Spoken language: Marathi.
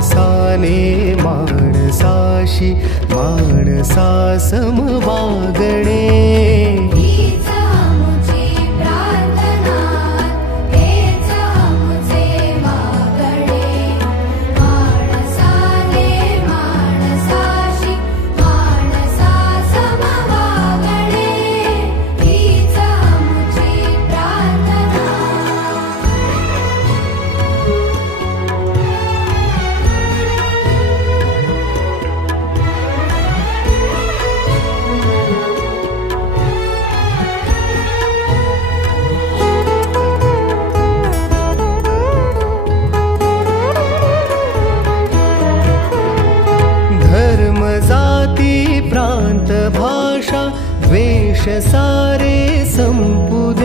माणसाने माणसाशी माणसा सम वागणे। जाती प्रांत भाषा द्वेष सारे संपुद